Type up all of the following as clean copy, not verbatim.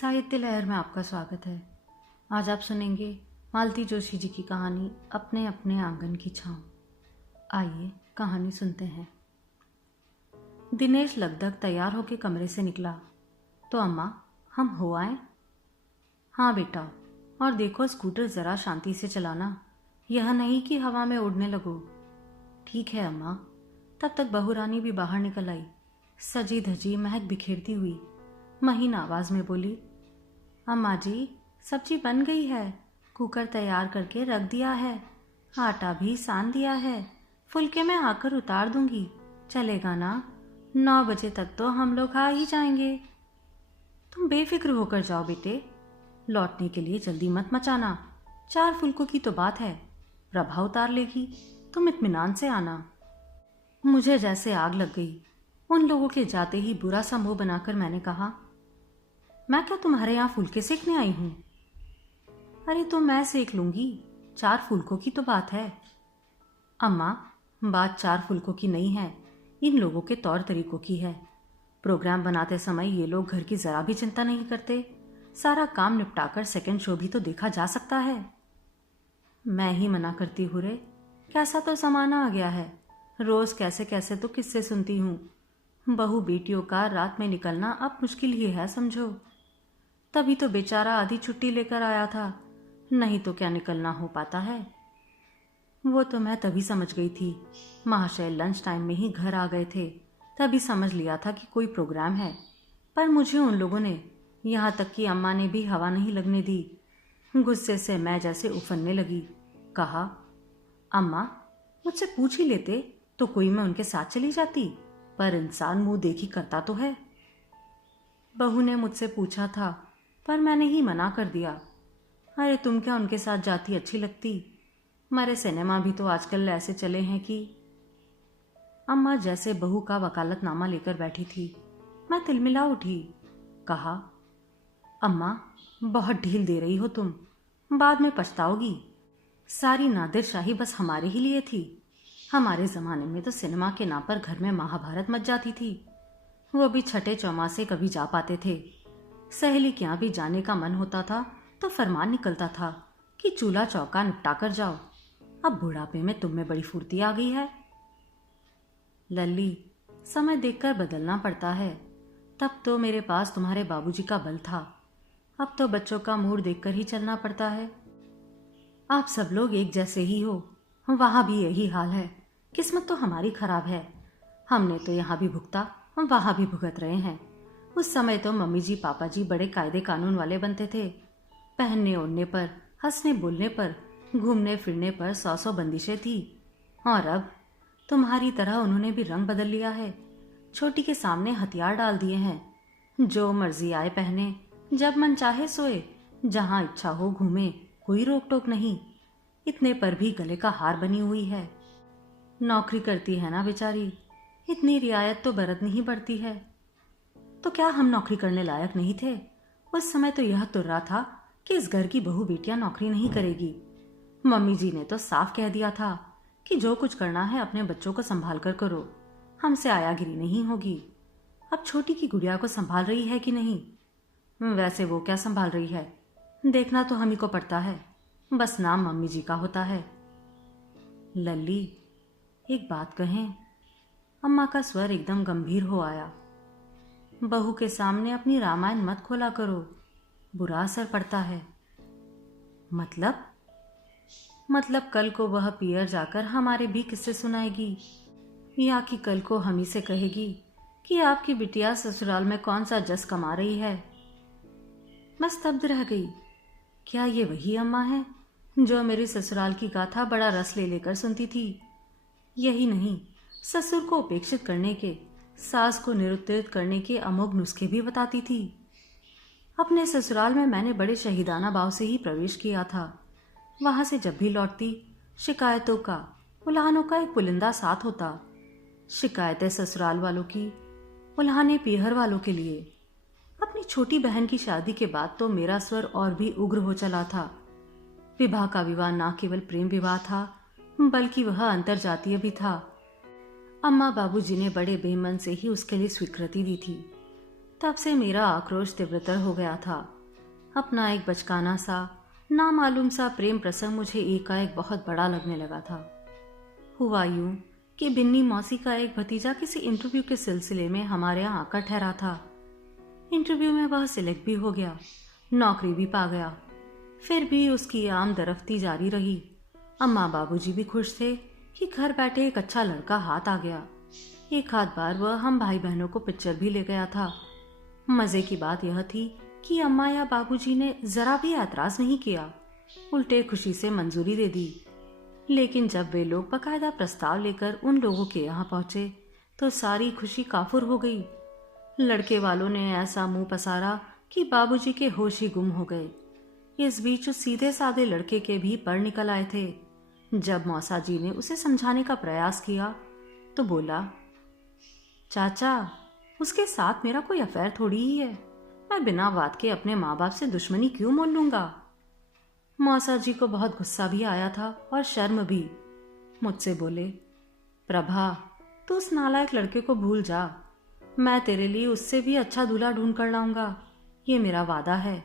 साहित्य लहर में आपका स्वागत है। आज आप सुनेंगे मालती जोशी जी की कहानी अपने अपने आंगन की छाँव। आइए कहानी सुनते हैं। दिनेश लगभग तैयार होकर कमरे से निकला। तो अम्मा, हम हो आए? हाँ बेटा, और देखो स्कूटर ज़रा शांति से चलाना, यह नहीं कि हवा में उड़ने लगो। ठीक है अम्मा। तब तक बहू रानी भी बाहर निकल आई, सजी धजी महक बिखेरती हुई। महीन आवाज में बोली, अम्मा जी, सब्जी बन गई है, कुकर तैयार करके रख दिया है, आटा भी सान दिया है, फुलके में आकर उतार दूंगी, चलेगा ना? 9 बजे तक तो हम लोग आ ही जाएंगे। तुम बेफिक्र होकर जाओ बेटे, लौटने के लिए जल्दी मत मचाना। 4 फुलकों की तो बात है, प्रभा उतार लेगी, तुम इत्मीनान से आना। मुझे जैसे आग लग गई। उन लोगों के जाते ही बुरा सा मुंह बनाकर मैंने कहा, मैं क्या तुम्हारे यहाँ फुलके सेकने आई हूं? अरे तो मैं सेक लूंगी, 4 फुलकों की तो बात है। अम्मा, बात 4 फुलकों की नहीं है, इन लोगों के तौर तरीकों की है। प्रोग्राम बनाते समय ये लोग घर की जरा भी चिंता नहीं करते। सारा काम निपटाकर सेकंड शो भी तो देखा जा सकता है। मैं ही मना करती हूँ रे, कैसा तो जमाना आ गया है, रोज कैसे कैसे तो किस्से सुनती हूँ। बहू बेटियों का रात में निकलना अब मुश्किल ही है समझो। तभी तो बेचारा आधी छुट्टी लेकर आया था, नहीं तो क्या निकलना हो पाता है। वो तो मैं तभी समझ गई थी, महाशय लंच टाइम में ही घर आ गए थे, तभी समझ लिया था कि कोई प्रोग्राम है। पर मुझे उन लोगों ने, यहाँ तक कि अम्मा ने भी हवा नहीं लगने दी। गुस्से से मैं जैसे उफनने लगी। कहा, अम्मा, मुझसे पूछ ही लेते तो कोई मैं उनके साथ चली जाती, पर इंसान मुंह देखी करता तो है। बहू ने मुझसे पूछा था, पर मैंने ही मना कर दिया। अरे तुम क्या उनके साथ जाती अच्छी लगती? हमारे सिनेमा भी तो आजकल ऐसे चले हैं कि। अम्मा जैसे बहू का वकालतनामा लेकर बैठी थी। मैं तिलमिला उठी। कहा, अम्मा, बहुत ढील दे रही हो तुम, बाद में पछताओगी। सारी नादिर शाही बस हमारे ही लिए थी। हमारे जमाने में तो सिनेमा के नाम पर घर में महाभारत मच जाती थी, वो भी छठे चौमासे कभी जा पाते थे। सहेली के यहाँ भी जाने का मन होता था तो फरमान निकलता था कि चूल्हा चौका निपटा कर जाओ। अब बुढ़ापे में तुम में बड़ी फुर्ती आ गई है। लल्ली, समय देखकर बदलना पड़ता है। तब तो मेरे पास तुम्हारे बाबूजी का बल था, अब तो बच्चों का मूड देखकर ही चलना पड़ता है। आप सब लोग एक जैसे ही हो, वहां भी यही हाल है। किस्मत तो हमारी खराब है, हमने तो यहाँ भी भुगता, हम वहां भी भुगत रहे हैं। उस समय तो मम्मी जी पापा जी बड़े कायदे कानून वाले बनते थे। पहनने ओढ़ने पर, हंसने बोलने पर, घूमने फिरने पर 100 बंदिशें थी। और अब तुम्हारी तरह उन्होंने भी रंग बदल लिया है। छोटी के सामने हथियार डाल दिए हैं, जो मर्जी आए पहने, जब मन चाहे सोए, जहां इच्छा हो घूमे, कोई रोक टोक नहीं। इतने पर भी गले का हार बनी हुई है। नौकरी करती है ना बेचारी, इतनी रियायत तो बरतनी ही पड़ती है। तो क्या हम नौकरी करने लायक नहीं थे? उस समय तो यह तुर्रा था कि इस घर की बहू बेटियां नौकरी नहीं करेगी। मम्मी जी ने तो साफ कह दिया था कि जो कुछ करना है अपने बच्चों को संभाल कर करो, हमसे आयागिरी नहीं होगी। अब छोटी की गुड़िया को संभाल रही है कि नहीं? वैसे वो क्या संभाल रही है, देखना तो हम ही को पड़ता है, बस नाम मम्मी जी का होता है। लल्ली, एक बात कहें? अम्मा का स्वर एकदम गंभीर हो आया। बहू के सामने अपनी रामायण मत खोला करो, बुरा असर पड़ता है। मतलब कल को वह पियर जाकर हमारे भी किस्से सुनाएगी, या कि कल को हम ही से कहेगी कि आपकी बिटिया ससुराल में कौन सा जस कमा रही है। मैं स्तब्ध रह गई। क्या ये वही अम्मा है जो मेरी ससुराल की गाथा बड़ा रस ले लेकर सुनती थी? यही नहीं, ससुर को उपेक्षित करने के, सास को निरुत्तेजित करने के अमोघ नुस्खे भी बताती थी। अपने ससुराल में मैंने बड़े शहीदाना भाव से ही प्रवेश किया था। वहां से जब भी लौटती, शिकायतों का, उल्हानों का एक पुलिंदा साथ होता। शिकायतें ससुराल वालों की, उल्हाने पीहर वालों के लिए। अपनी छोटी बहन की शादी के बाद तो मेरा स्वर और भी उग्र हो चला था। विवाह का विवाह न केवल प्रेम विवाह था, बल्कि वह अंतरजातीय भी था। अम्मा बाबूजी ने बड़े बेमन से ही उसके लिए स्वीकृति दी थी। तब से मेरा आक्रोश तीव्रतर हो गया था। अपना एक बचकाना सा नामालूम सा प्रेम प्रसंग मुझे एकाएक बहुत बड़ा लगने लगा था। हुआ यूं कि बिन्नी मौसी का एक भतीजा किसी इंटरव्यू के सिलसिले में हमारे यहाँ आकर ठहरा था। इंटरव्यू में वह सिलेक्ट भी हो गया, नौकरी भी पा गया। फिर भी उसकी आमदरफ्ती जारी रही। अम्मा बाबूजी भी खुश थे कि घर बैठे एक अच्छा लड़का हाथ आ गया। एक आध बार वह हम भाई बहनों को पिक्चर भी ले गया था। मजे की बात यह थी कि अम्मा या बाबूजी ने जरा भी ऐतराज नहीं किया, उल्टे खुशी से मंजूरी दे दी। लेकिन जब वे लोग बकायदा प्रस्ताव लेकर उन लोगों के यहाँ पहुंचे तो सारी खुशी काफुर हो गई। लड़के वालों ने ऐसा मुंह पसारा कि बाबूजी के होश ही गुम हो गए। इस बीच उस सीधे साधे लड़के के भी पर निकल आए थे। जब मौसा जी ने उसे समझाने का प्रयास किया तो बोला, चाचा, उसके साथ मेरा कोई अफेयर थोड़ी ही है। मैं बिना बात के अपने माँ बाप से दुश्मनी क्यों मोल लूंगा। मौसा जी को बहुत गुस्सा भी आया था और शर्म भी। मुझसे बोले, प्रभा, तू उस नालायक लड़के को भूल जा। मैं तेरे लिए उससे भी अच्छा दूल्हा ढूंढ कर लाऊंगा, ये मेरा वादा है।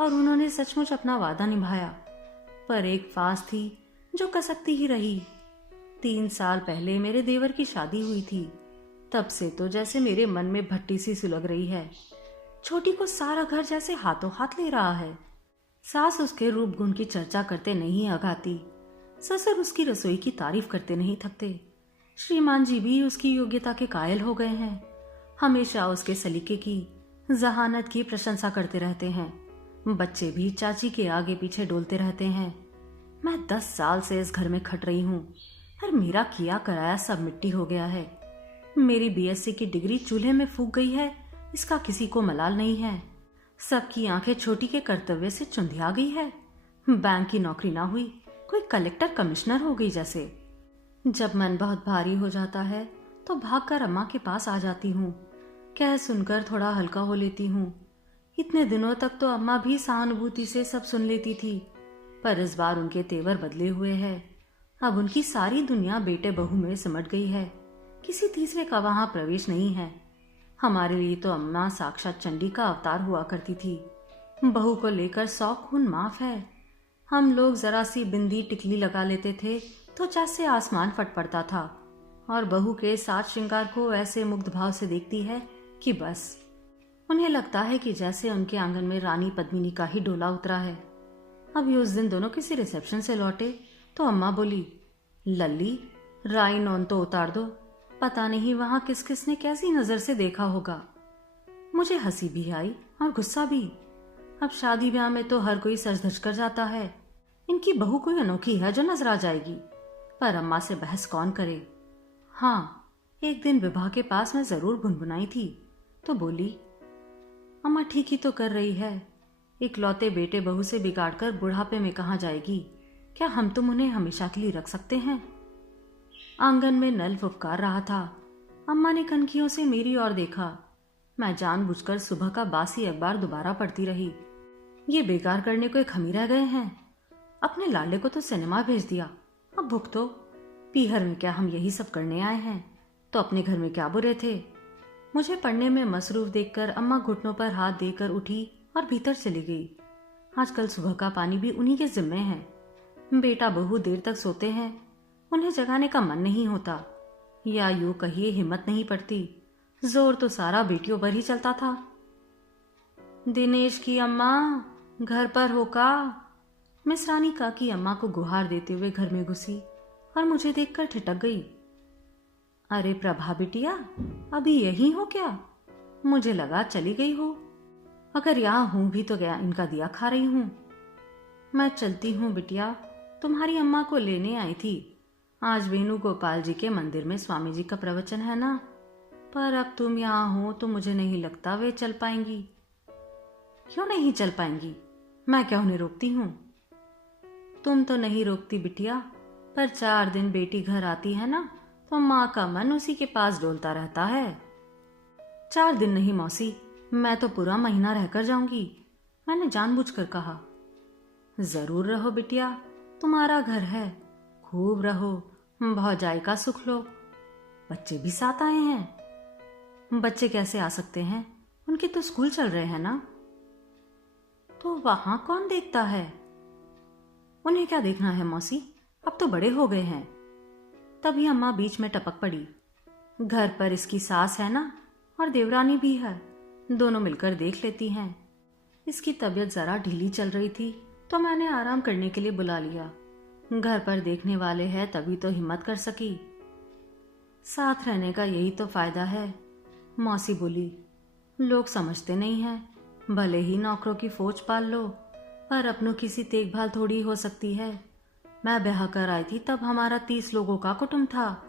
और उन्होंने सचमुच अपना वादा निभाया। पर एक फांस थी जो कसकती ही रही। 3 साल पहले मेरे देवर की शादी हुई थी। तब से तो जैसे मेरे मन में भट्टी सी सुलग रही है। छोटी को सारा घर जैसे हाथों हाथ ले रहा है। सास उसके रूप गुण की चर्चा करते नहीं अघाती। ससुर उसकी रसोई की तारीफ करते नहीं थकते। श्रीमान जी भी उसकी योग्यता के कायल हो गए हैं। हमेशा उसके सलीके की, जहानत की प्रशंसा करते रहते हैं। बच्चे भी चाची के आगे पीछे डोलते रहते हैं। मैं 10 साल से इस घर में खट रही हूँ, पर मेरा किया कराया सब मिट्टी हो गया है। मेरी बीएससी की डिग्री चूल्हे में फूक गई है, इसका किसी को मलाल नहीं है। सबकी आंखें छोटी के कर्तव्य से चुंधिया गई है। बैंक की नौकरी ना हुई, कोई कलेक्टर कमिश्नर हो गई जैसे। जब मन बहुत भारी हो जाता है तो भागकर अम्मा के पास आ जाती हूँ। कह सुनकर थोड़ा हल्का हो लेती हूँ। इतने दिनों तक तो अम्मा भी सहानुभूति से सब सुन लेती थी, पर इस बार उनके तेवर बदले हुए हैं। अब उनकी सारी दुनिया बेटे बहू में सिमट गई है। किसी तीसरे का वहां प्रवेश नहीं है। हमारे लिए तो अम्मा साक्षात चंडी का अवतार हुआ करती थी। बहू को लेकर 100 खून माफ है। हम लोग जरा सी बिंदी टिकली लगा लेते थे तो जैसे आसमान फट पड़ता था, और बहू के साज श्रृंगार को ऐसे मुग्ध भाव से देखती है कि बस उन्हें लगता है कि जैसे उनके आंगन में रानी पद्मिनी का ही डोला उतरा है। अभी उस दिन दोनों किसी रिसेप्शन से लौटे तो अम्मा बोली, लल्ली, राई नॉन तो उतार दो। पता नहीं वहां किस किस ने कैसी नजर से देखा होगा। मुझे हंसी भी आई और गुस्सा भी। अब शादी ब्याह में तो हर कोई सज धज कर जाता है। इनकी बहू कोई अनोखी है जो नजर आ जाएगी। पर अम्मा से बहस कौन करे। हाँ, एक दिन विवाह के पास मैं जरूर भुनभुनाई थी तो बोली, अम्मा ठीक ही तो कर रही है। इकलौते बेटे बहू से बिगाड़कर बुढ़ापे में कहाँ जाएगी। क्या हम तुम उन्हें हमेशा के लिए रख सकते हैं। आंगन में नल फुफकार रहा था। अम्मा ने कनखियों से मेरी ओर देखा। मैं जानबूझकर सुबह का बासी अखबार दोबारा पढ़ती रही। ये बेकार करने को एक हम ही रह गए हैं। अपने लाले को तो सिनेमा भेज दिया, अब भुगतो। पीहर में क्या हम यही सब करने आए हैं, तो अपने घर में क्या बुरे थे। मुझे पढ़ने में मसरूफ देखकर अम्मा घुटनों पर हाथ देकर उठी और भीतर चली गई। आजकल सुबह का पानी भी उन्हीं के जिम्मे है। बेटा बहू देर तक सोते हैं, उन्हें जगाने का मन नहीं होता, या यूं कहिए हिम्मत नहीं पड़ती। जोर तो सारा बेटियों पर ही चलता था। दिनेश की अम्मा घर पर हो का। मिसरानी काकी अम्मा को गुहार देते हुए घर में घुसी और मुझे देखकर ठिठक गई। अरे प्रभा बिटिया, अभी यही हो क्या। मुझे लगा चली गई हो। अगर यहाँ हूं भी तो गया इनका दिया खा रही हूं। मैं चलती हूँ बिटिया, तुम्हारी अम्मा को लेने आई थी। आज वेणुगोपाल जी के मंदिर में स्वामी जी का प्रवचन है ना, पर अब तुम यहाँ हो तो मुझे नहीं लगता वे चल पाएंगी। क्यों नहीं चल पाएंगी, मैं क्या उन्हें रोकती हूँ। तुम तो नहीं रोकती बिटिया, पर 4 दिन बेटी घर आती है ना तो माँ का मन उसी के पास डोलता रहता है। 4 दिन नहीं मौसी, मैं तो पूरा महीना रहकर जाऊंगी, मैंने जानबूझकर कहा। जरूर रहो बिटिया, तुम्हारा घर है, खूब रहो, भौजाई का सुख लो। बच्चे भी साथ आए हैं। बच्चे कैसे आ सकते हैं, उनके तो स्कूल चल रहे हैं ना। तो वहां कौन देखता है? उन्हें क्या देखना है मौसी, अब तो बड़े हो गए हैं। तभी अम्मा बीच में टपक पड़ी। घर पर इसकी सास है ना, और देवरानी भी है, दोनों मिलकर देख लेती हैं। इसकी तबीयत जरा ढीली चल रही थी तो मैंने आराम करने के लिए बुला लिया। घर पर देखने वाले हैं तभी तो हिम्मत कर सकी। साथ रहने का यही तो फायदा है, मौसी बोली। लोग समझते नहीं हैं, भले ही नौकरों की फौज पाल लो, पर अपनों की सी देखभाल थोड़ी हो सकती है। मैं ब्याह कर आई थी तब हमारा 30 लोगों का कुटुंब था।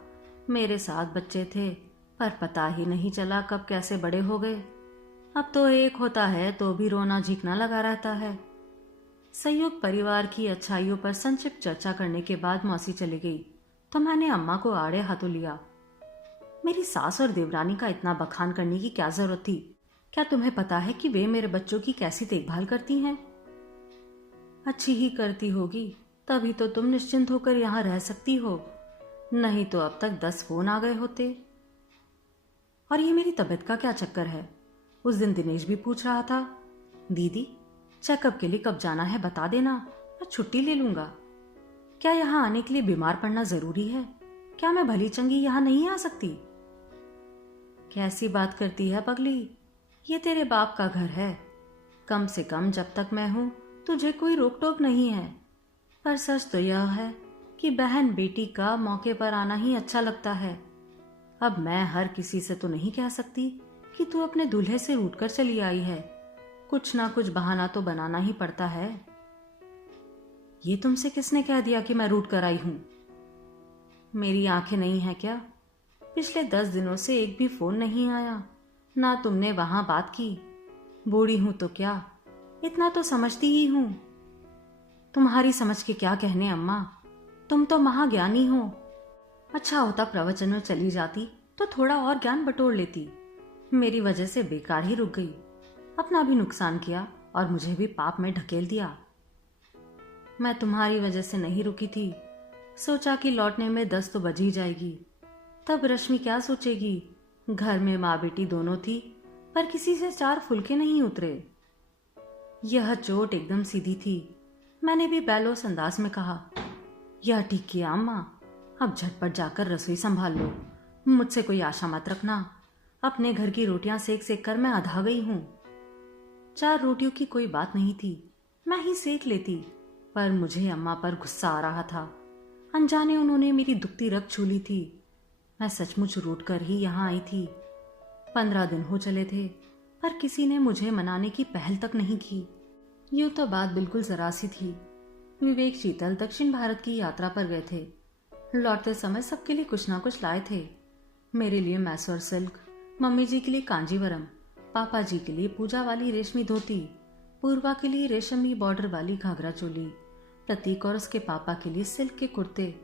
मेरे 7 बच्चे थे, पर पता ही नहीं चला कब कैसे बड़े हो गए। अब तो एक होता है तो भी रोना झिकना लगा रहता है। संयुक्त परिवार की अच्छाइयों पर संक्षिप्त चर्चा करने के बाद मौसी चली गई तो मैंने अम्मा को आड़े हाथों लिया। मेरी सास और देवरानी का इतना बखान करने की क्या जरूरत थी? क्या तुम्हें पता है कि वे मेरे बच्चों की कैसी देखभाल करती हैं? अच्छी ही करती होगी, तभी तो तुम निश्चिंत होकर यहाँ रह सकती हो, नहीं तो अब तक 10 फोन आ गए होते। और ये मेरी तबीयत का क्या चक्कर है? उस दिन दिनेश भी पूछ रहा था, दीदी चेकअप के लिए कब जाना है बता देना, मैं छुट्टी ले लूंगा। क्या यहाँ आने के लिए बीमार पड़ना जरूरी है? क्या मैं भली चंगी यहाँ नहीं आ सकती? कैसी बात करती है पगली, ये तेरे बाप का घर है। कम से कम जब तक मैं हूं तुझे कोई रोक टोक नहीं है। पर सच तो यह है कि बहन बेटी का मौके पर आना ही अच्छा लगता है। अब मैं हर किसी से तो नहीं कह सकती कि तू अपने दूल्हे से रूठकर चली आई है, कुछ ना कुछ बहाना तो बनाना ही पड़ता है। ये तुमसे किसने कह दिया कि मैं रूठ कर आई हूं? मेरी आंखें नहीं है क्या? पिछले 10 दिनों से एक भी फोन नहीं आया, ना तुमने वहां बात की। बूढ़ी हूं तो क्या, इतना तो समझती ही हूं। तुम्हारी समझ के क्या कहने अम्मा, तुम तो महाज्ञानी हो। अच्छा होता प्रवचन में चली जाती तो थोड़ा और ज्ञान बटोर लेती। मेरी वजह से बेकार ही रुक गई, अपना भी नुकसान किया और मुझे भी पाप में ढकेल दिया। मैं तुम्हारी वजह से नहीं रुकी थी, सोचा कि लौटने में 10 तो बज ही जाएगी। तब रश्मि क्या सोचेगी, घर में माँ बेटी दोनों थी, पर किसी से 4 फुलके नहीं उतरे। यह चोट एकदम सीधी थी। मैंने भी बैलोस अंदाज में कहा, यह ठीक किया अम्मा, अब झटपट जाकर रसोई संभाल लो, मुझसे कोई आशा मत रखना। अपने घर की रोटियां सेक सेक कर मैं अधा गई हूं। 4 रोटियों की कोई बात नहीं थी, मैं ही सेक लेती, पर मुझे अम्मा पर गुस्सा आ रहा था। अनजाने उन्होंने मेरी दुखती रग छू ली थी। मैं सचमुच रूठ कर ही यहाँ आई थी। 15 दिन हो चले थे, पर किसी ने मुझे मनाने की पहल तक नहीं की। यूं तो बात बिल्कुल जरा सी थी। विवेक शीतल दक्षिण भारत की यात्रा पर गए थे। लौटते समय सबके लिए कुछ ना कुछ लाए थे। मेरे लिए मैसूर सिल्क, मम्मी जी के लिए कांजीवरम, पापा जी के लिए पूजा वाली रेशमी धोती, पूर्वा के लिए रेशमी बॉर्डर वाली घाघरा चोली, प्रतीक और उसके पापा के लिए सिल्क के कुर्ते।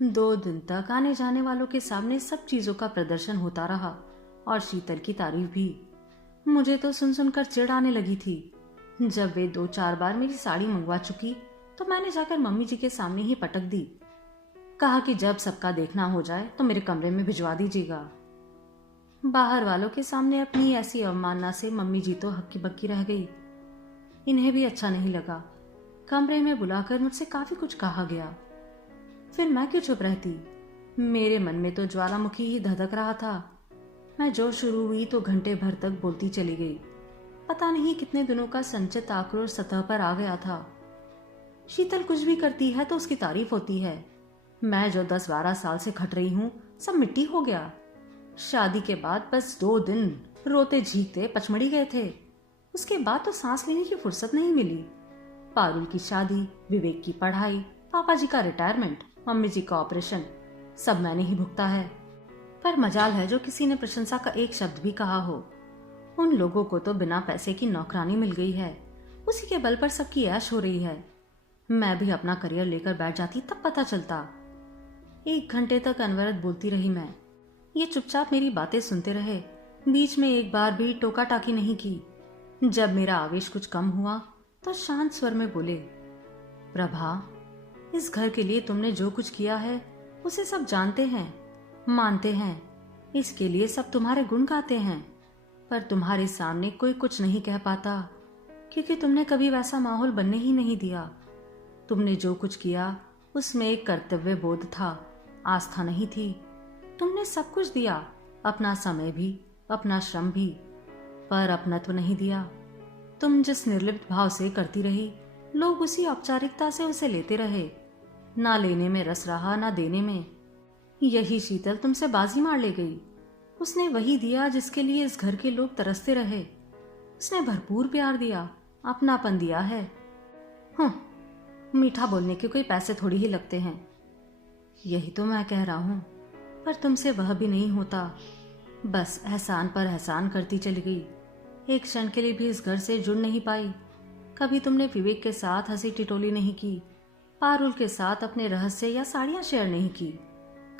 2 दिन तक आने जाने वालों के सामने सब चीजों का प्रदर्शन होता रहा और शीतल की तारीफ भी। मुझे तो सुन सुनकर चिढ़ आने लगी थी। जब वे 2-4 बार मेरी साड़ी मंगवा चुकी तो मैंने जाकर मम्मी जी के सामने ही पटक दी। कहा कि जब सबका देखना हो जाए तो मेरे कमरे में भिजवा दीजिएगा। बाहर वालों के सामने अपनी ऐसी अवमानना से मम्मी जी तो हक्की बक्की रह गई। इन्हें भी अच्छा नहीं लगा। कमरे में बुलाकर मुझसे काफी कुछ कहा गया। फिर मैं क्यों चुप रहती? मेरे मन में तो ज्वालामुखी ही धधक रहा था। मैं जो शुरू हुई तो घंटे भर तक बोलती चली गई। पता नहीं कितने दिनों का संचित आक्रोश सतह पर आ गया था। शीतल कुछ भी करती है तो उसकी तारीफ होती है। मैं जो 10-12 साल से खट रही हूँ सब मिट्टी हो गया। शादी के बाद बस 2 दिन रोते झीकते पचमड़ी गए थे। उसके बाद तो सांस लेने की फुर्सत नहीं मिली। पारुल की शादी, विवेक की पढ़ाई, पापा जी का रिटायरमेंट, मम्मी जी का ऑपरेशन, सब मैंने ही भुगता है। पर मजाल है जो किसी ने प्रशंसा का एक शब्द भी कहा हो। उन लोगों को तो बिना पैसे की नौकरानी मिल गई है, उसी के बल पर सबकी ऐश हो रही है। मैं भी अपना करियर लेकर बैठ जाती तब पता चलता। 1 घंटे तक अनवरत बोलती रही मैं। ये चुपचाप मेरी बातें सुनते रहे, बीच में एक बार भी टोका टाकी नहीं की। जब मेरा आवेश कुछ कम हुआ तो शांत स्वर में बोले, प्रभा, इस घर के लिए तुमने जो कुछ किया है उसे सब जानते हैं, मानते हैं। इसके लिए सब तुम्हारे गुण गाते हैं। पर तुम्हारे सामने कोई कुछ नहीं कह पाता, क्योंकि तुमने कभी वैसा माहौल बनने ही नहीं दिया। तुमने जो कुछ किया उसमें एक कर्तव्य बोध था, आस्था नहीं थी। तुमने सब कुछ दिया, अपना समय भी, अपना श्रम भी, पर अपनत्व नहीं दिया। तुम जिस निर्लिप्त भाव से करती रही, लोग उसी औपचारिकता से उसे लेते रहे। ना लेने में रस रहा, ना देने में। यही शीतल तुमसे बाजी मार ले गई। उसने वही दिया जिसके लिए इस घर के लोग तरसते रहे। उसने भरपूर प्यार दिया, अपनापन दिया है। मीठा बोलने के कोई पैसे थोड़ी ही लगते हैं। यही तो मैं कह रहा हूं, पर तुमसे वह भी नहीं होता। बस एहसान पर एहसान करती चली गई। एक क्षण के लिए भी इस घर से जुड़ नहीं पाई। कभी तुमने विवेक के साथ हंसी टिटोली नहीं की, पारुल के साथ अपने रहस्य या साड़ियां शेयर नहीं की।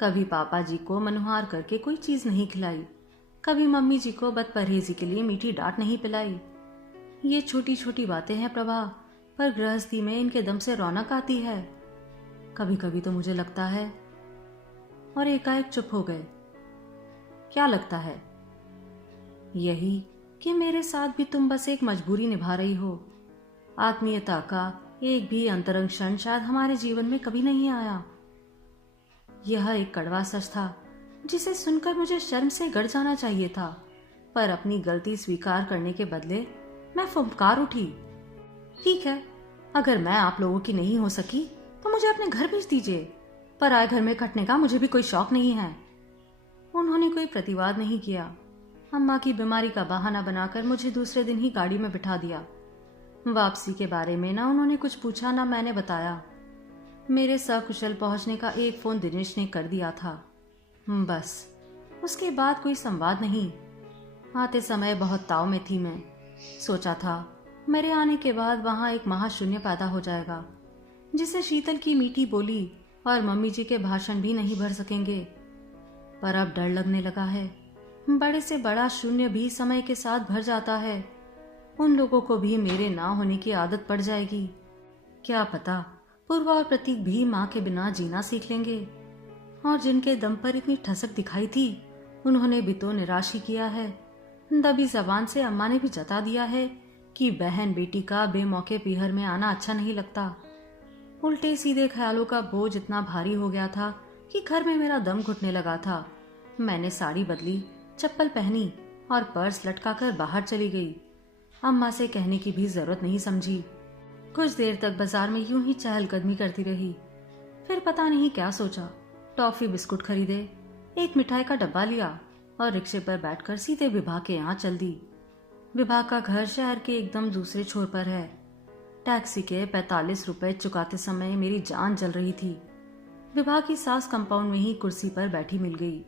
कभी पापा जी को मनुहार करके कोई चीज नहीं खिलाई। कभी मम्मी जी को बदपरहेजी के लिए मीठी डांट नहीं पिलाई। ये छोटी छोटी बातें हैं प्रभा, पर गृहस्थी में इनके दम से रौनक आती है। कभी कभी तो मुझे लगता है। और एकाएक चुप हो गए। क्या लगता है? यही कि मेरे साथ भी तुम बस एक मजबूरी निभा रही हो। आत्मीयता का एक भी अंतरंग क्षण शायद हमारे जीवन में कभी नहीं आया। यह एक कड़वा सच था जिसे सुनकर मुझे शर्म से गड़ जाना चाहिए था, पर अपनी गलती स्वीकार करने के बदले मैं फुंकार उठी। ठीक है, अगर मैं आप लोगों की नहीं हो सकी तो मुझे अपने घर भेज दीजिए। पराए घर में कटने का मुझे भी कोई शौक नहीं है। उन्होंने कोई प्रतिवाद नहीं किया। अम्मा की बीमारी का बहाना बनाकर मुझे दूसरे दिन ही गाड़ी में बिठा दिया। वापसी के बारे में ना उन्होंने कुछ पूछा, ना मैंने बताया। मेरे सकुशल पहुंचने का एक फोन दिनेश ने कर दिया था, बस। उसके बाद कोई संवाद नहीं। आते समय बहुत ताव में थी मैं। सोचा था मेरे आने के बाद वहां एक महाशून्य पैदा हो जाएगा, जिसे शीतल की मीठी बोली और मम्मी जी के भाषण भी नहीं भर सकेंगे। पर अब डर लगने लगा है। बड़े से बड़ा शून्य भी समय के साथ भर जाता है। उन लोगों को भी मेरे ना होने की आदत पड़ जाएगी। क्या पता पूर्वा और प्रतीक भी माँ के बिना जीना सीख लेंगे। और जिनके दम पर इतनी ठसक दिखाई थी, उन्होंने भी तो निराश ही किया है। दबी जबान से अम्मा ने भी जता दिया है कि बहन बेटी का बेमौके पीहर में आना अच्छा नहीं लगता। उल्टे सीधे ख्यालों का बोझ इतना भारी हो गया था कि घर में मेरा दम घुटने लगा था। मैंने साड़ी बदली, चप्पल पहनी और पर्स लटकाकर बाहर चली गई। अम्मा से कहने की भी जरूरत नहीं समझी। कुछ देर तक बाजार में यूं ही चहलकदमी करती रही। फिर पता नहीं क्या सोचा, टॉफी बिस्कुट खरीदे, एक मिठाई का डब्बा लिया और रिक्शे पर बैठकर सीधे विभा के यहाँ चल दी। विभा का घर शहर के एकदम दूसरे छोर पर है। टैक्सी के 45 रुपए चुकाते समय मेरी जान जल रही थी। विभा की सास कंपाउंड में ही कुर्सी पर बैठी मिल गई।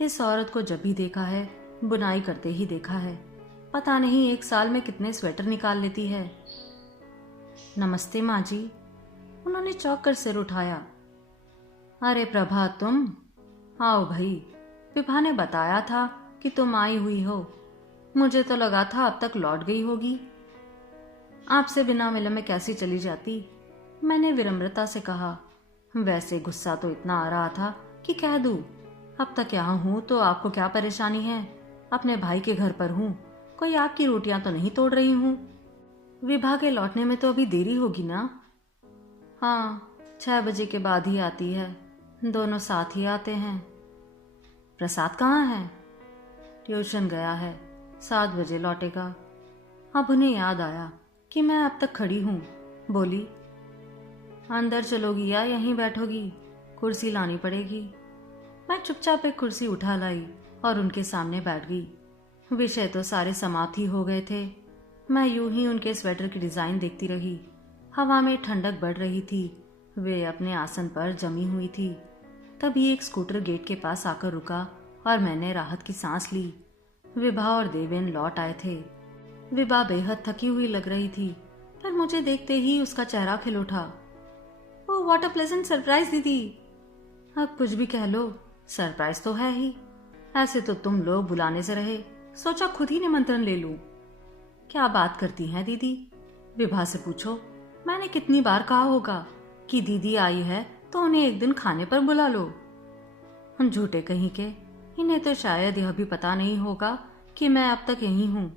इस औरत को जब भी देखा है, बुनाई करते ही देखा है। पता नहीं एक साल में कितने स्वेटर निकाल लेती है। नमस्ते माँ जी। उन्होंने चौंक कर सिर उठाया। अरे प्रभा, तुम आओ भाई। विभा ने बताया था कि तुम आई हुई हो। मुझे तो लगा था अब तक लौट गई होगी। आपसे बिना मिले मैं कैसी चली जाती, मैंने विनम्रता से कहा। वैसे गुस्सा तो इतना आ रहा था कि कह दूं, अब तक यहाँ हूं तो आपको क्या परेशानी है? अपने भाई के घर पर हूं, कोई आपकी रोटियां तो नहीं तोड़ रही हूं। विभा के लौटने में तो अभी देरी होगी ना? हाँ, 6 बजे के बाद ही आती है। दोनों साथ ही आते हैं। प्रसाद कहाँ है? ट्यूशन गया है, 7 बजे लौटेगा। अब उन्हें याद आया कि मैं अब तक खड़ी हूँ। बोली, अंदर चलोगी या यहीं बैठोगी? कुर्सी लानी पड़ेगी। मैं चुपचाप एक कुर्सी उठा लाई और उनके सामने बैठ गई। विषय तो सारे समाप्त ही हो गए थे। मैं यूं ही उनके स्वेटर की डिजाइन देखती रही। हवा में ठंडक बढ़ रही थी। वे अपने आसन पर जमी हुई थी। तभी एक स्कूटर गेट के पास आकर रुका और मैंने राहत की सांस ली। विभा और देवेन लौट आए थे। विभा बेहद थकी हुई लग रही थी, पर मुझे देखते ही उसका चेहरा खिल उठा। ओह, व्हाट अ प्लेजेंट सरप्राइज दीदी। अब कुछ भी कह लो, सरप्राइज तो है ही। ऐसे तो तुम लोग बुलाने से रहे, सोचा खुद ही निमंत्रण ले लूं। क्या बात करती हैं दीदी? विभा से पूछो। मैंने कितनी बार कहा होगा कि दीदी आई है तो उन्हें एक दिन खाने पर बुला लो। हम झूठे कहीं के, इन्हें तो शायद यह भी पता नहीं होगा कि मैं अब तक यहीं हूँ।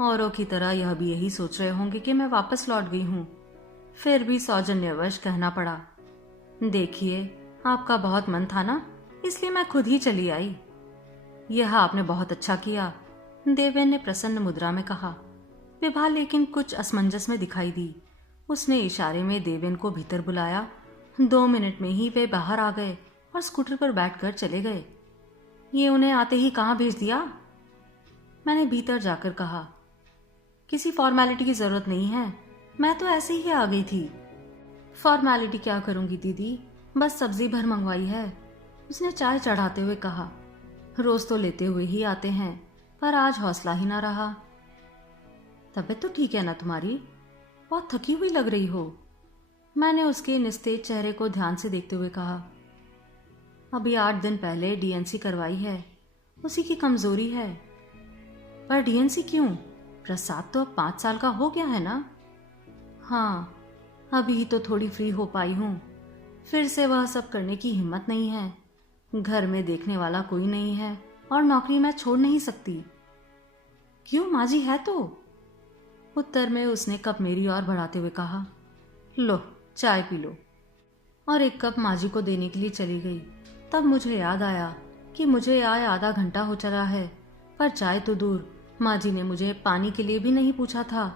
औरों की तरह यह भी यही सोच रहे होंगे कि मैं वापस लौट गई हूँ। फिर भी सौजन्यवश कहना पड़ा, देखिए, आपका बहुत मन था ना, इसलिए मैं खुद ही चली आई। यह आपने बहुत अच्छा किया, देवेन ने प्रसन्न मुद्रा में कहा। विभा लेकिन कुछ असमंजस में दिखाई दी। उसने इशारे में देवेन को भीतर बुलाया। 2 मिनट में ही वे बाहर आ गए और स्कूटर पर बैठकर चले गए। ये उन्हें आते ही कहाँ भेज दिया? मैंने भीतर जाकर कहा। किसी फॉर्मेलिटी की जरूरत नहीं है, मैं तो ऐसे ही आ गई थी। फॉर्मेलिटी क्या करूंगी दीदी, बस सब्जी भर मंगवाई है, उसने चाय चढ़ाते हुए कहा। रोज तो लेते हुए ही आते हैं, पर आज हौसला ही ना रहा। तबीयत तो ठीक है ना तुम्हारी? बहुत थकी हुई लग रही हो, मैंने उसके निस्तेज चेहरे को ध्यान से देखते हुए कहा। अभी 8 दिन पहले डीएनसी करवाई है, उसी की कमजोरी है। पर डीएनसी क्यों? प्रसाद तो अब 5 साल का हो गया है ना? हाँ, अभी तो थोड़ी फ्री हो पाई हूँ। फिर से वह सब करने की हिम्मत नहीं है। घर में देखने वाला कोई नहीं है और नौकरी मैं छोड़ नहीं सकती। क्यों, माँ जी है तो? उत्तर में उसने कप मेरी ओर बढ़ाते हुए कहा, लो चाय पी लो। और एक कप माँ जी को देने के लिए चली गई। तब मुझे याद आया कि मुझे आए आधा घंटा हो चला है, पर चाय तो दूर, माँ जी ने मुझे पानी के लिए भी नहीं पूछा था।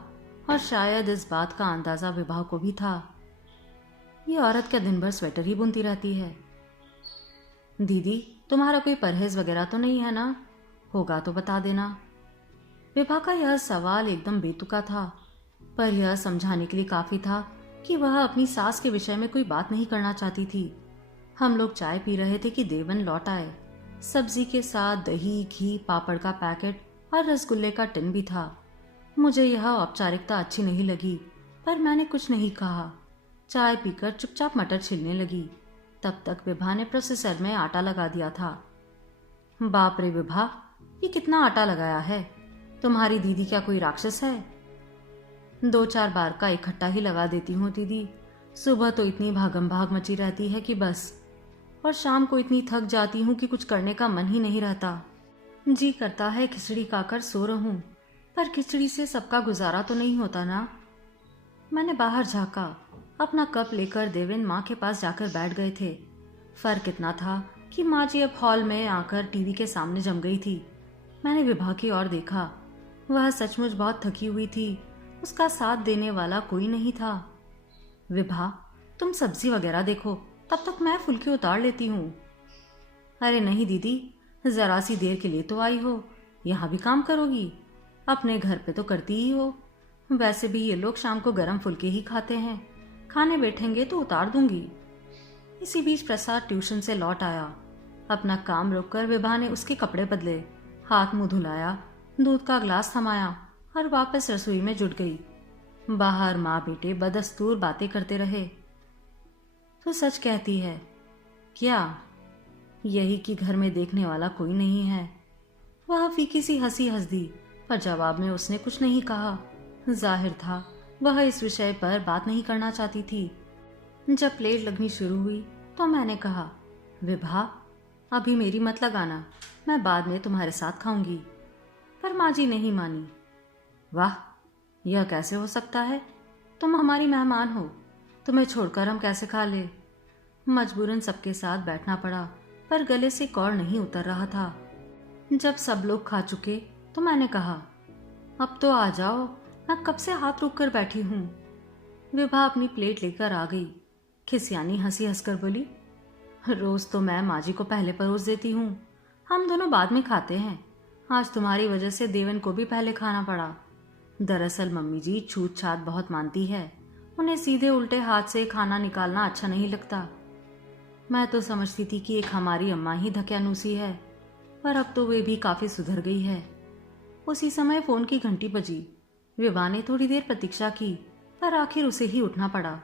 और शायद इस बात का अंदाजा विभा को भी था। ये औरत क्या दिन भर स्वेटर ही बुनती रहती है? दीदी, तुम्हारा कोई परहेज वगैरह तो नहीं है ना? होगा तो बता देना। विभा का यह सवाल एकदम बेतुका था, पर यह समझाने के लिए काफी था कि वह अपनी सास के विषय में कोई बात नहीं करना चाहती थी। हम लोग चाय पी रहे थे कि देवन लौट आए। सब्जी के साथ दही, घी, पापड़ का पैकेट और रसगुल्ले का टिन भी था। मुझे यह औपचारिकता अच्छी नहीं लगी, पर मैंने कुछ नहीं कहा। चाय पीकर चुपचाप मटर छिलने लगी। तब तक विभा ने प्रोसेसर में आटा लगा दिया था। बाप रे विभा, ये कितना आटा लगाया है? तुम्हारी दीदी क्या कोई राक्षस है? 2-4 बार का इकट्ठा ही लगा देती हूँ दीदी। सुबह तो इतनी भागम भाग मची रहती है कि बस, और शाम को इतनी थक जाती हूँ कि कुछ करने का मन ही नहीं रहता। जी करता है खिचड़ी खाकर सो रहूं, पर खिचड़ी से सबका गुजारा तो नहीं होता ना। मैंने बाहर झांका। अपना कप लेकर देवेन माँ के पास जाकर बैठ गए थे। फर्क इतना था कि माँ जी अब हॉल में आकर टीवी के सामने जम गई थी। मैंने विभा की ओर देखा। वह सचमुच बहुत थकी हुई थी। उसका साथ देने वाला कोई नहीं था। विभा, तुम सब्जी वगैरह देखो, तब तक मैं फुल्की उतार लेती हूँ। अरे नहीं दीदी, जरा सी देर के लिए तो आई हो, यहाँ भी काम करोगी? अपने घर पे तो करती ही हो। वैसे भी ये लोग शाम को गरम फुल्के ही खाते हैं, खाने बैठेंगे तो उतार दूंगी। इसी बीच प्रसाद ट्यूशन से लौट आया। अपना काम रोककर विभा ने उसके कपड़े बदले, हाथ मुंह धुलाया, दूध का ग्लास थमाया और वापस रसोई में जुट गई। बाहर माँ बेटे बदस्तूर बातें करते रहे। तो सच कहती है क्या? यही कि घर में देखने वाला कोई नहीं है। वह फीकी सी हंसी हंस दी, पर जवाब में उसने कुछ नहीं कहा। जाहिर था वह इस विषय पर बात नहीं करना चाहती थी। जब प्लेट लगनी शुरू हुई तो मैंने कहा, विभा, अभी मेरी मत लगाना, मैं बाद में तुम्हारे साथ खाऊंगी। पर माँ जी नहीं मानी। वाह, यह कैसे हो सकता है? तुम हमारी मेहमान हो, तुम्हें छोड़कर हम कैसे खा ले? मजबूरन सबके साथ बैठना पड़ा, पर गले से कौर नहीं उतर रहा था। जब सब लोग खा चुके तो मैंने कहा, अब तो आ जाओ, मैं कब से हाथ रोक कर बैठी हूँ। विभा अपनी प्लेट लेकर आ गई। खिसियानी हंसी हंसकर बोली, रोज तो मैं माँ जी को पहले परोस देती हूँ, हम दोनों बाद में खाते हैं। आज तुम्हारी वजह से देवन को भी पहले खाना पड़ा। दरअसल मम्मी जी छूत छात बहुत मानती है, उन्हें सीधे उल्टे हाथ से खाना निकालना अच्छा नहीं लगता। मैं तो समझती थी कि एक हमारी अम्मा ही धक्यानुसी है, पर अब तो वे भी काफी सुधर गई है। उसी समय फोन की घंटी बजी। विभा ने थोड़ी देर प्रतीक्षा की, पर आखिर उसे ही उठना पड़ा।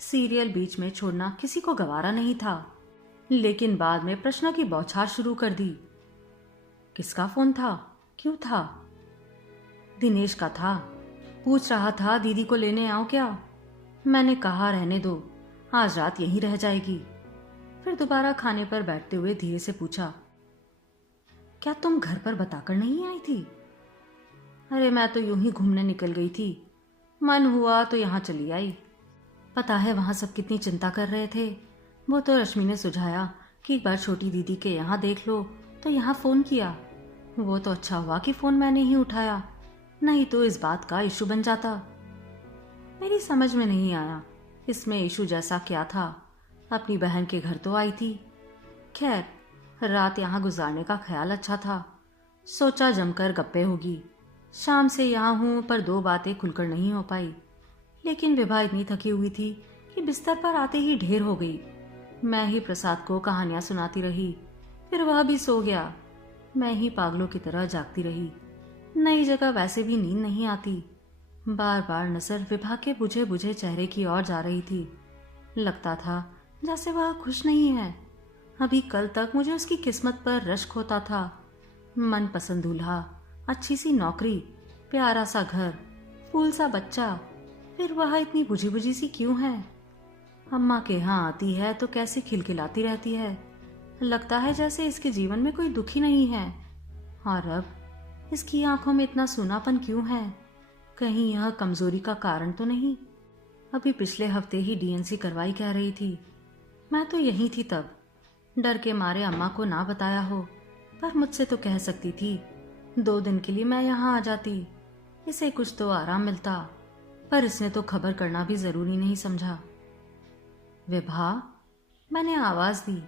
सीरियल बीच में छोड़ना किसी को गवारा नहीं था, लेकिन बाद में प्रश्नों की बौछार शुरू कर दी। किसका फोन था? क्यों था? दिनेश का था। पूछ रहा था दीदी को लेने आओ क्या? मैंने कहा रहने दो, आज रात यहीं रह जाएगी। फिर दोबारा खाने पर बैठते हुए धीरे से पूछा, क्या तुम घर पर बताकर नहीं आई थी? अरे मैं तो यूं ही घूमने निकल गई थी, मन हुआ तो यहाँ चली आई। पता है वहाँ सब कितनी चिंता कर रहे थे। वो तो रश्मि ने सुझाया कि एक बार छोटी दीदी के यहाँ देख लो, तो यहाँ फ़ोन किया। वो तो अच्छा हुआ कि फ़ोन मैंने ही उठाया, नहीं तो इस बात का इशू बन जाता। मेरी समझ में नहीं आया इसमें इशू जैसा क्या था। अपनी बहन के घर तो आई थी। खैर, रात यहाँ गुजारने का ख्याल अच्छा था। सोचा जमकर गप्पे होगी। शाम से यहाँ हूँ पर दो बातें खुलकर नहीं हो पाई। लेकिन विभा इतनी थकी हुई थी कि बिस्तर पर आते ही ढेर हो गई। मैं ही प्रसाद को कहानियां सुनाती रही, फिर वह भी सो गया। मैं ही पागलों की तरह जागती रही। नई जगह वैसे भी नींद नहीं आती। बार बार नजर विभा के बुझे बुझे चेहरे की ओर जा रही थी। लगता था जैसे वह खुश नहीं है। अभी कल तक मुझे उसकी किस्मत पर रश्क होता था। मनपसंद दूल्हा, अच्छी सी नौकरी, प्यारा सा घर, फूल सा बच्चा, फिर वह इतनी बुझी बुझी सी क्यों है? अम्मा के यहाँ आती है तो कैसे खिलखिलाती रहती है। लगता है जैसे इसके जीवन में कोई दुखी नहीं है। और अब इसकी आंखों में इतना सूनापन क्यों है? कहीं यह कमजोरी का कारण तो नहीं? अभी पिछले हफ्ते ही डीएनसी करवाई कह रही थी। मैं तो यहीं थी तब। डर के मारे अम्मा को ना बताया हो, पर मुझसे तो कह सकती थी। 2 दिन के लिए मैं यहाँ आ जाती, इसे कुछ तो आराम मिलता। पर इसने तो खबर करना भी जरूरी नहीं समझा। विभा, मैंने आवाज दी।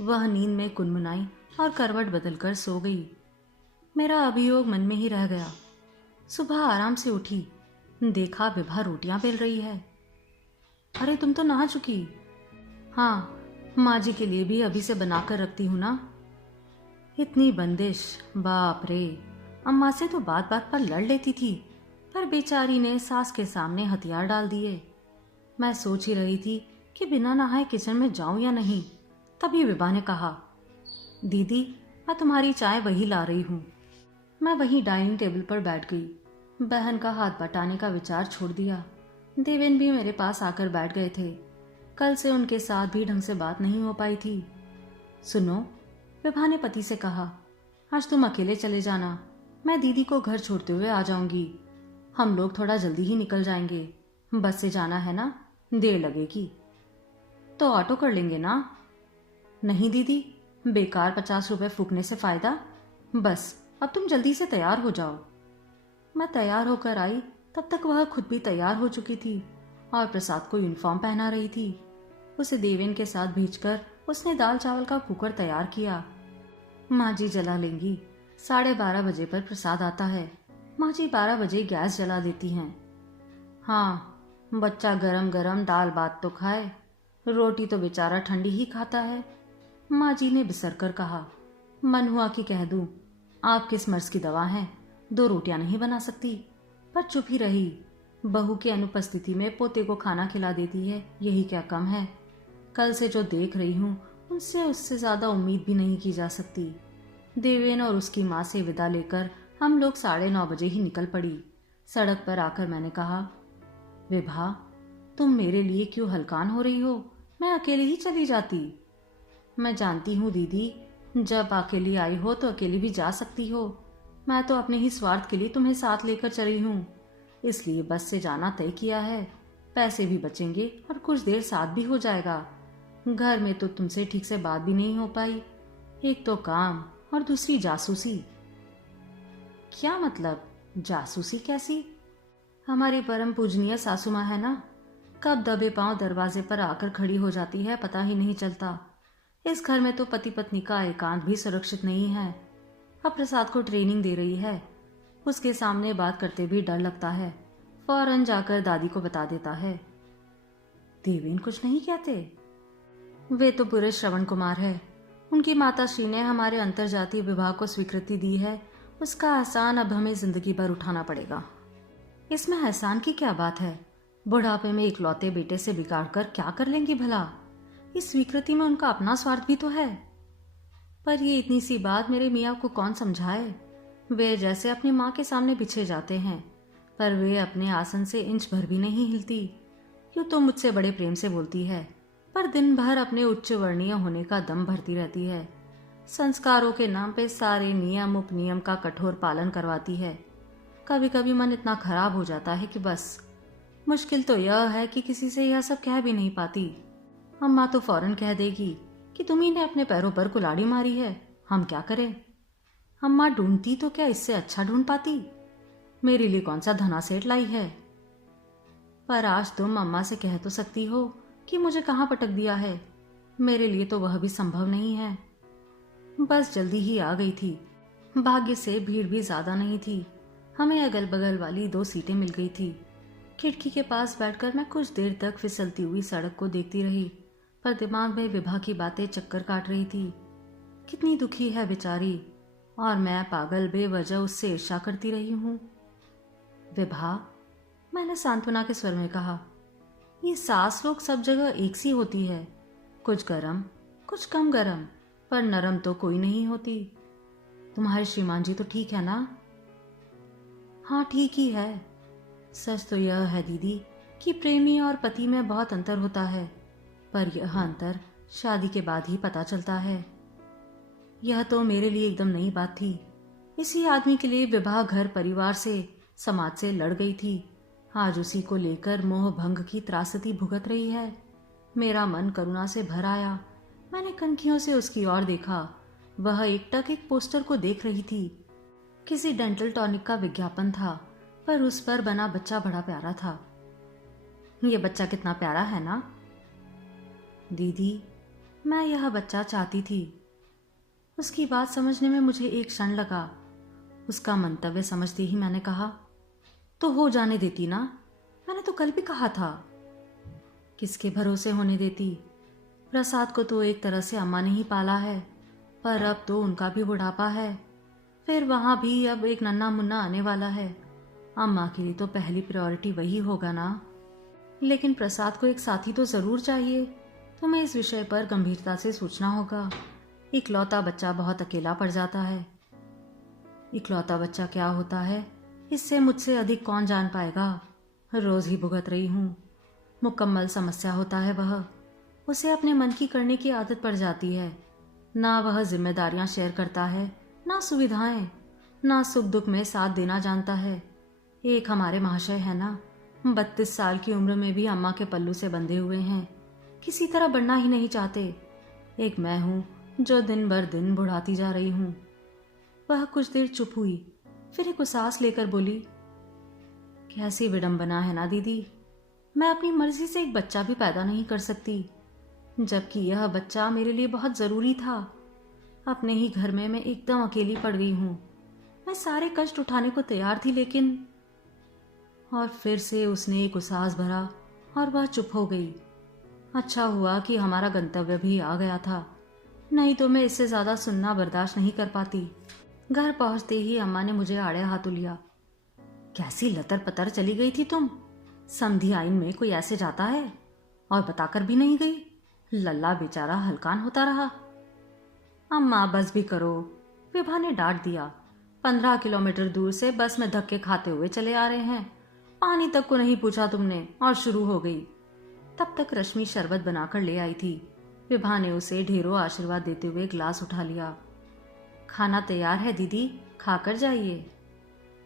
वह नींद में कुनमुनाई और करवट बदलकर सो गई। मेरा अभियोग मन में ही रह गया। सुबह आराम से उठी, देखा विभा रोटियां बेल रही है। अरे तुम तो नहा चुकी? हाँ, माँ जी के लिए भी अभी से बनाकर रखती हूँ ना। इतनी बंदिश, बाप रे। अम्मा से तो बात बात पर लड़ लेती थी, पर बेचारी ने सास के सामने हथियार डाल दिए। मैं सोच ही रही थी कि बिना नहाए किचन में जाऊं या नहीं, तभी विभा ने कहा, दीदी मैं तुम्हारी चाय वही ला रही हूँ। मैं वहीं डाइनिंग टेबल पर बैठ गई। बहन का हाथ बटाने का विचार छोड़ दिया। देवेन भी मेरे पास आकर बैठ गए थे। कल से उनके साथ भी ढंग से बात नहीं हो पाई थी। सुनो, विभा ने पति से कहा, आज तुम अकेले चले जाना, मैं दीदी को घर छोड़ते हुए आ जाऊंगी। हम लोग थोड़ा जल्दी ही निकल जाएंगे। बस से जाना है ना, देर लगेगी। तो ऑटो कर लेंगे ना? नहीं दीदी, बेकार 50 रुपए फूकने से फायदा। बस अब तुम जल्दी से तैयार हो जाओ। मैं तैयार होकर आई, तब तक वह खुद भी तैयार हो चुकी थी और प्रसाद को यूनिफॉर्म पहना रही थी। उसे देवेन के साथ भेजकर उसने दाल चावल का कुकर तैयार किया। माँ जी जला लेंगी। 12:30 बजे पर प्रसाद आता है। माँ जी 12 बजे गैस जला देती हैं। हाँ, बच्चा गरम गरम दाल भात तो खाए, रोटी तो बेचारा ठंडी ही खाता है। माँ जी ने बिसर कर कहा। मन हुआ कि कह दूं, आप किस मर्ज की दवा हैं, 2 रोटियां नहीं बना सकती, पर चुप ही रही। बहू की अनुपस्थिति में पोते को खाना खिला देती है, यही क्या कम है। कल से जो देख रही हूँ उनसे उससे ज्यादा उम्मीद भी नहीं की जा सकती। देवेन और उसकी माँ से विदा लेकर हम लोग 9:30 बजे ही निकल पड़ी। सड़क पर आकर मैंने कहा, विभा तुम मेरे लिए क्यों हलकान हो रही हो? मैं अकेली ही चली जाती। मैं जानती हूँ दीदी, जब अकेली आई हो तो अकेली भी जा सकती हो। मैं तो अपने ही स्वार्थ के लिए तुम्हें साथ लेकर चली हूँ, इसलिए बस से जाना तय किया है। पैसे भी बचेंगे और कुछ देर साथ भी हो जाएगा। घर में तो तुमसे ठीक से बात भी नहीं हो पाई, एक तो काम और दूसरी जासूसी। क्या मतलब? जासूसी कैसी? हमारी परम पूजनीय सासू माँ है ना, कब दबे पांव दरवाजे पर आकर खड़ी हो जाती है पता ही नहीं चलता। इस घर में तो पति पत्नी का एकांत भी सुरक्षित नहीं है। अब प्रसाद को ट्रेनिंग दे रही है, उसके सामने बात करते भी डर लगता है। फौरन जाकर दादी को बता देता है। देवेन कुछ नहीं कहते? वे तो पूरे श्रवण कुमार है। उनकी माताश्री ने हमारे अंतर्जातीय विवाह को स्वीकृति दी है, उसका एहसान अब हमें जिंदगी भर उठाना पड़ेगा। इसमें एहसान की क्या बात है? बुढ़ापे में इकलौते बेटे से बिगाड़ कर क्या कर लेंगी भला? इस स्वीकृति में उनका अपना स्वार्थ भी तो है। पर ये इतनी सी बात मेरे मियाँ को कौन समझाए? वे जैसे अपनी माँ के सामने बिछे जाते हैं, पर वे अपने आसन से इंच भर भी नहीं हिलती। यूं तो मुझसे बड़े प्रेम से बोलती है, पर दिन भर अपने उच्च वर्णीय होने का दम भरती रहती है। संस्कारों के नाम पे सारे नियम उपनियम का कठोर पालन करवाती है। कभी कभी मन इतना खराब हो जाता है कि बस। मुश्किल तो यह है कि किसी से यह सब कह भी नहीं पाती। अम्मा तो फौरन कह देगी कि तुम्ही ने अपने पैरों पर कुल्हाड़ी मारी है, हम क्या करें। अम्मा ढूंढती तो क्या इससे अच्छा ढूंढ पाती। मेरे लिए कौन सा धना सेठ लाई है। पर आज तुम अम्मा से कह तो सकती हो कि मुझे कहाँ पटक दिया है। मेरे लिए तो वह भी संभव नहीं है। बस जल्दी ही आ गई थी। भाग्य से भीड़ भी ज्यादा नहीं थी। हमें अगल बगल वाली 2 सीटें मिल गई थी। खिड़की के पास बैठकर मैं कुछ देर तक फिसलती हुई सड़क को देखती रही, पर दिमाग में विभा की बातें चक्कर काट रही थी। कितनी दुखी है बेचारी, और मैं पागल बेवजह उससे ईर्ष्या करती रही हूँ। विभा, मैंने सांत्वना के स्वर में कहा, ये सास लोग सब जगह एक सी होती है, कुछ गरम कुछ कम गरम, पर नरम तो कोई नहीं होती। तुम्हारे श्रीमान जी तो ठीक है ना? हाँ ठीक ही है। सच तो यह है दीदी कि प्रेमी और पति में बहुत अंतर होता है, पर यह अंतर शादी के बाद ही पता चलता है। यह तो मेरे लिए एकदम नई बात थी। इसी आदमी के लिए विवाह घर परिवार से समाज से लड़ गई थी। आज उसी को लेकर मोह भंग की त्रासदी भुगत रही है। मेरा मन करुणा से भर आया। मैंने कनखियों से उसकी ओर देखा। वह एकटक एक पोस्टर को देख रही थी। किसी डेंटल टॉनिक का विज्ञापन था, पर उस पर बना बच्चा बड़ा प्यारा था। ये बच्चा कितना प्यारा है ना? दीदी, मैं यह बच्चा चाहती थी। उसकी बात समझने में मुझे एक क्षण लगा। उसका मंतव्य समझते ही मैंने कहा, तो हो जाने देती ना? मैंने तो कल भी कहा था। किसके भरोसे होने देती? प्रसाद को तो एक तरह से अम्मा ने ही पाला है, पर अब तो उनका भी बुढ़ापा है। फिर वहां भी अब एक नन्हा मुन्ना आने वाला है। अम्मा के लिए तो पहली प्रायोरिटी वही होगा ना। लेकिन प्रसाद को एक साथी तो जरूर चाहिए। तुम्हें इस विषय पर गंभीरता से सोचना होगा। इकलौता बच्चा बहुत अकेला पड़ जाता है। इकलौता बच्चा क्या होता है, इससे मुझसे अधिक कौन जान पाएगा। रोज ही भुगत रही हूँ। मुकम्मल समस्या होता है वह। उसे अपने मन की करने की आदत पड़ जाती है। ना वह जिम्मेदारियां शेयर करता है, ना सुविधाएं, ना सुख दुख में साथ देना जानता है। एक हमारे महाशय है ना, 32 साल की उम्र में भी अम्मा के पल्लू से बंधे हुए हैं, किसी तरह बढ़ना ही नहीं चाहते। एक मैं हूं जो दिन भर दिन बुढ़ाती जा रही हूं। वह कुछ देर चुप हुई, फिर एक सांस लेकर बोली, कैसी विडंबना है ना दीदी। मैं अपनी मर्जी से एक बच्चा भी पैदा नहीं कर सकती, जबकि यह बच्चा मेरे लिए बहुत जरूरी था। अपने ही घर में मैं एकदम अकेली पड़ गई हूं। मैं सारे कष्ट उठाने को तैयार थी, लेकिन। और फिर से उसने एक उसास भरा और वह चुप हो गई। अच्छा हुआ कि हमारा गंतव्य भी आ गया था, नहीं तो मैं इससे ज्यादा सुनना बर्दाश्त नहीं कर पाती। घर पहुंचते ही अम्मा ने मुझे आड़े हाथों लिया। कैसी लतर पतर चली गई थी तुम। समधी आइन में कोई ऐसे जाता है? और बताकर भी नहीं गई। लल्ला बेचारा हलकान होता रहा। अम्मा बस भी करो, विभा ने डांट दिया। 15 किलोमीटर दूर से बस में धक्के खाते हुए चले आ रहे हैं। पानी तक को नहीं पूछा तुमने और शुरू हो गई। तब तक रश्मि शरबत बनाकर ले आई थी। विभा ने उसे ढेरों आशीर्वाद देते हुए ग्लास उठा लिया। खाना तैयार है दीदी, खाकर जाइए।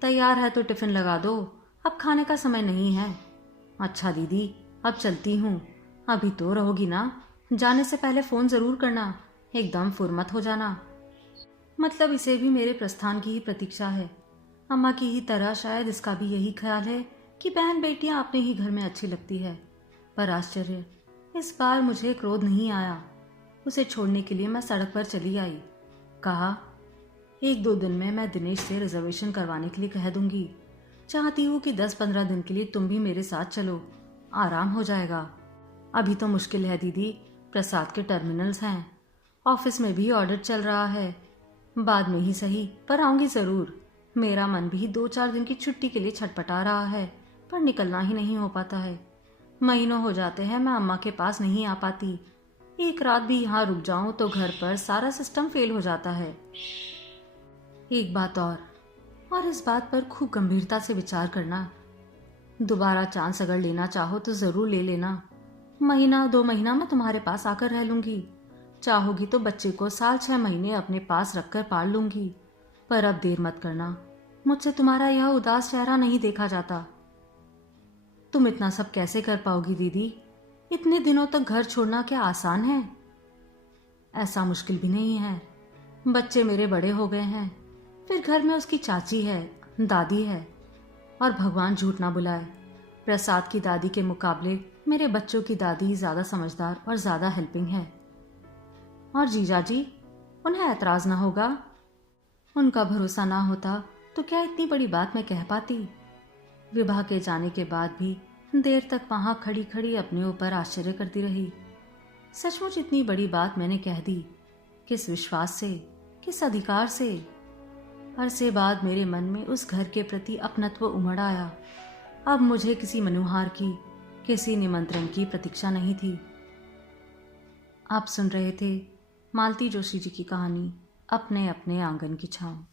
तैयार है तो टिफिन लगा दो, अब खाने का समय नहीं है। अच्छा दीदी, अब चलती हूँ। अभी तो रहोगी ना? जाने से पहले फोन जरूर करना, एकदम फुरमत हो जाना। मतलब इसे भी मेरे प्रस्थान की ही प्रतीक्षा है। अम्मा की ही तरह शायद इसका भी यही ख्याल है कि बहन बेटियां अपने ही घर में अच्छी लगती है। पर आश्चर्य, इस बार मुझे क्रोध नहीं आया। उसे छोड़ने के लिए मैं सड़क पर चली आई। कहा, 1-2 दिन में मैं दिनेश से रिजर्वेशन करवाने के लिए कह दूंगी। चाहती हूँ कि 10-15 दिन के लिए तुम भी मेरे साथ चलो, आराम हो जाएगा। अभी तो मुश्किल है दीदी, प्रसाद के टर्मिनल्स हैं, ऑफिस में भी ऑडिट चल रहा है। बाद में ही सही, पर आऊंगी जरूर। मेरा मन भी 2-4 दिन की छुट्टी के लिए छटपटा रहा है, पर निकलना ही नहीं हो पाता है। महीनों हो जाते हैं मैं अम्मा के पास नहीं आ पाती। एक रात भी यहाँ रुक जाऊं तो घर पर सारा सिस्टम फेल हो जाता है। एक बात और इस बात पर खूब गंभीरता से विचार करना। दोबारा चांस अगर लेना चाहो तो जरूर ले लेना। 1-2 महीना मैं तुम्हारे पास आकर रह लूंगी। चाहोगी तो बच्चे को साल 6 महीने अपने पास रखकर पाल लूंगी, पर अब देर मत करना। मुझसे तुम्हारा यह उदास चेहरा नहीं देखा जाता। तुम इतना सब कैसे कर पाओगी दीदी? इतने दिनों तक घर छोड़ना क्या आसान है? ऐसा मुश्किल भी नहीं है। बच्चे मेरे बड़े हो गए हैं, फिर घर में उसकी चाची है, दादी है, और भगवान झूठ ना बुलाए, प्रसाद की दादी के मुकाबले मेरे बच्चों की दादी ज्यादा समझदार और ज्यादा हेल्पिंग है। और जीजाजी, उन्हें ऐतराज ना होगा? उनका भरोसा ना होता तो क्या इतनी बड़ी बात मैं कह पाती? विवाह के जाने के बाद भी देर तक वहां खड़ी खड़ी अपने ऊपर आश्चर्य करती रही। सचमुच इतनी बड़ी बात मैंने कह दी। किस विश्वास से, किस अधिकार से? अरसे बाद मेरे मन में उस घर के प्रति अपनत्व उमड़ आया। अब मुझे किसी मनुहार की, किसी निमंत्रण की प्रतीक्षा नहीं थी। आप सुन रहे थे मालती जोशी जी की कहानी अपने अपने आंगन की छाँव।